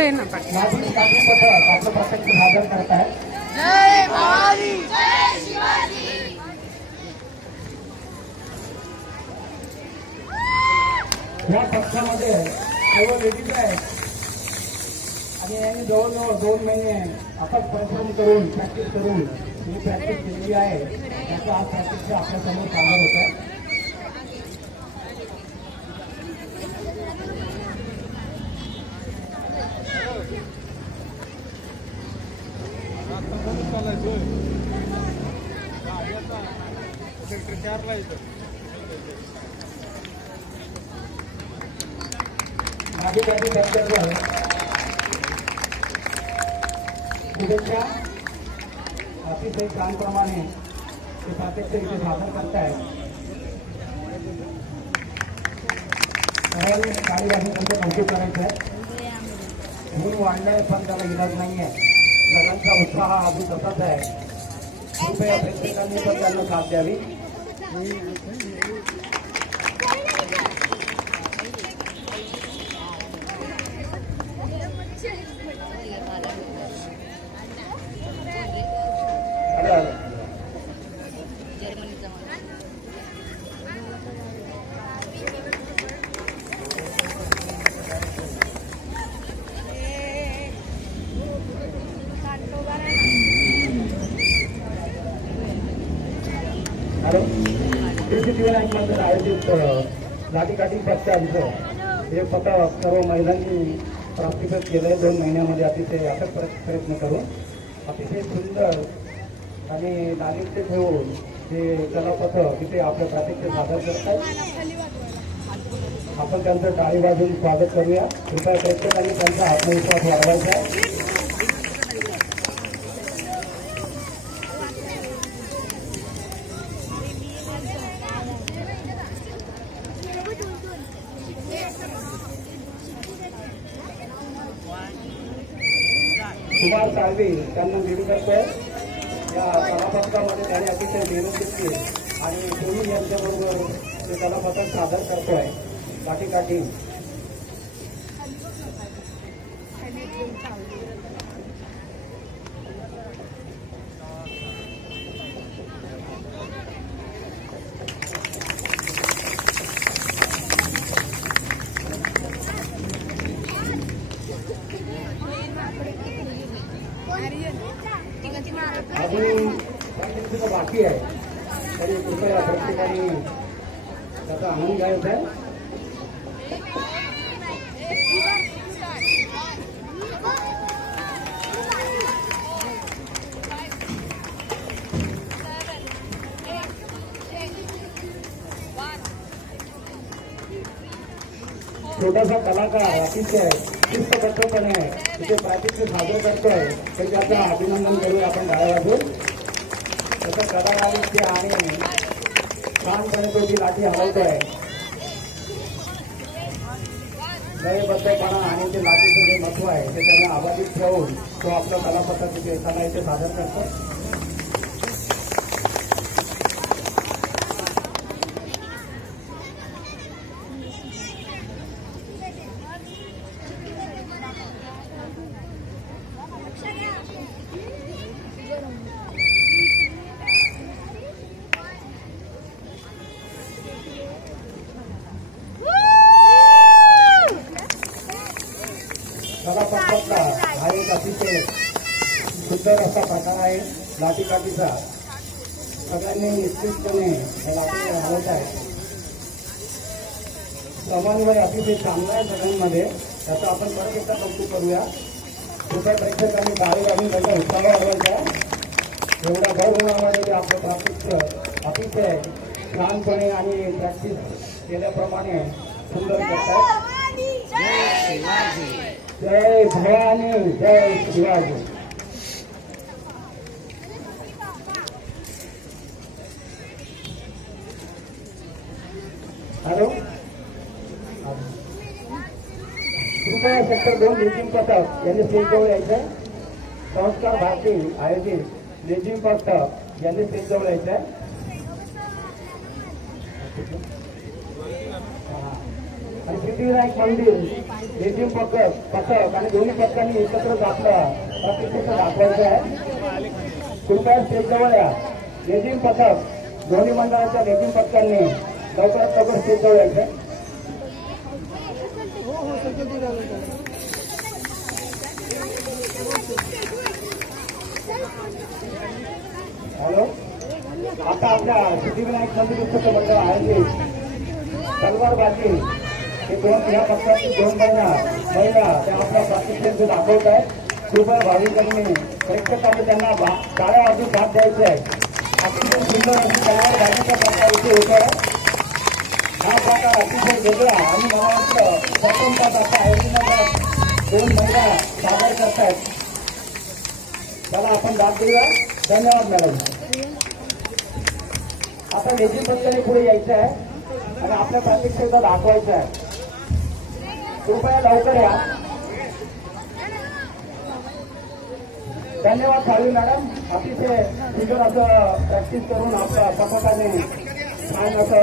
थोडे ना आपलं प्रत्यक्ष सादर करताय। जय भवानी, जय शिवाजी। या पक्षामध्ये सर्व लेडीज आहेत आणि यांनी जवळजवळ 2 महिने अथक परिश्रम करून प्रॅक्टिस करून ही प्रॅक्टिस केलेली आहे। त्याचा आज प्रॅक्टिस आपल्या समोर सादर होत आहे। माझी त्याची त्यांच्यावर शुभेच्छा। अतिशय छानप्रमाणे ते प्रात्यक्षिक इथे सादर करतायत। सगळ्यांनी गाडी वाजून त्यांचं कौतुक करायचं आहे। म्हणून वाढलंय पण त्याला इलाज नाही आहे। सगळ्यांचा उत्साह अजून तसाच आहे। कृपया प्रेक्षकांनी पण त्यांना साथ द्यावी। आयोजित लाठीकाठी पक्षांचं हे पथक सर्व महिलांनी प्राप्तिगत केलंय। 2 महिन्यामध्ये अतिशय अथक प्रयत्न करून अतिशय सुंदर आणि नागरिकते ठेवून हे कलापथक तिथे आपलं प्रात्यक्षिक सादर करतात। आपण त्यांचं टाळी वाजून स्वागत करूया। कृपया प्रेक्षकांनी त्यांचा आत्मविश्वास वाढवायचा आहे। कुमार साळवी त्यांना निवडून करतोय। या कलापथकामध्ये त्याने अतिशय मेहनत घेतली आणि तुम्ही यांच्याबरोबर ते कलापथक सादर करतोय काठी। अजून बाकी आहे तरी कृपया प्रत्येकाने त्याचा आनंद घ्यायचा आहे। छोटासा कलाकार अतिशय शिस्तबद्धपणे तिथे प्रात्यक्षिक सादर करतोय तर त्याचं अभिनंदन करूया आपण टाळ्या वाजवून। त्याचं कलाकारित्य आणि छानपणे तो ती लाठी हलवतोय। लयबद्धपणा आणि ते लाठीचं जे महत्व आहे ते त्यांना अबाधित ठेवून तो आपलं कलापथक तिथे कला इथे सादर करतो। कलापथकातला हा एक अतिशय सुंदर असा प्रकार आहे लाठीकाठीचा। सगळ्यांनी निश्चितपणे लाठी हलवत आहे। समन्वय अतिशय चांगला आहे सगळ्यांमध्ये, त्याचं आपण परत एकदा कौतुक करूया। कृपया प्रेक्षकांनी टाळी वाजून त्याचा उत्साह वाढवायचा आहे। एवढ्या भर उन्हामध्ये ते आपलं प्रात्यक्षिक अतिशय छानपणे आणि प्रॅक्टिस केल्याप्रमाणे सुंदर करतात। जय भवानी, जय शिवाजी। हॅलो, कृपया सेक्टर 2 लेझिम पथक यांनी स्टेजजवळ यायचं। संस्कार भारती आयोजित लेझिम पथक यांनी स्टेजजवळ यायचं। आणि सिद्धिविनायक मंदिर लेझिम पथक आणि दोन्ही पथकांनी एकत्रच आपलं प्रतिष्ठेचं दाखवायचं आहे. कृपया स्टेजजवळ या. लेझिम पथक दोन्ही मंडळाच्या लेझिम पथकांनी लवकरात लवकर स्टेजजवळ यायचं. हॅलो, आता आपल्या सिद्धिविनायक मंदिर उत्सव मंडळ आहे तलवारबाजी हे या पक्षाची 2 महिला त्या आपल्या प्रतिष्ठेचे दाखवत आहेत. कृपया भाविकांनी प्रेक्षकांनी त्यांना टाळ्या वाजून भाग द्यायचे आहे. अतिशय सुंदर अशी तलवारबाजीचा प्रकार इथे होत आहे. हा प्रकार अतिशय वेगळा आणि मला वाटतं प्रथमतः असा आयोजनाला 2 महिला सादर करतायत. त्याला आपण दाद देऊया. धन्यवाद मॅडम. आता लेझिम पथकाने पुढे यायचं आहे आणि आपल्या प्रतिष्ठेचा दाखवायचं आहे. कृपया लवकर या. धन्यवाद साळवी मॅडम. अतिशय सुंदर असं प्रॅक्टिस करून आपल्या पथकाने छान असं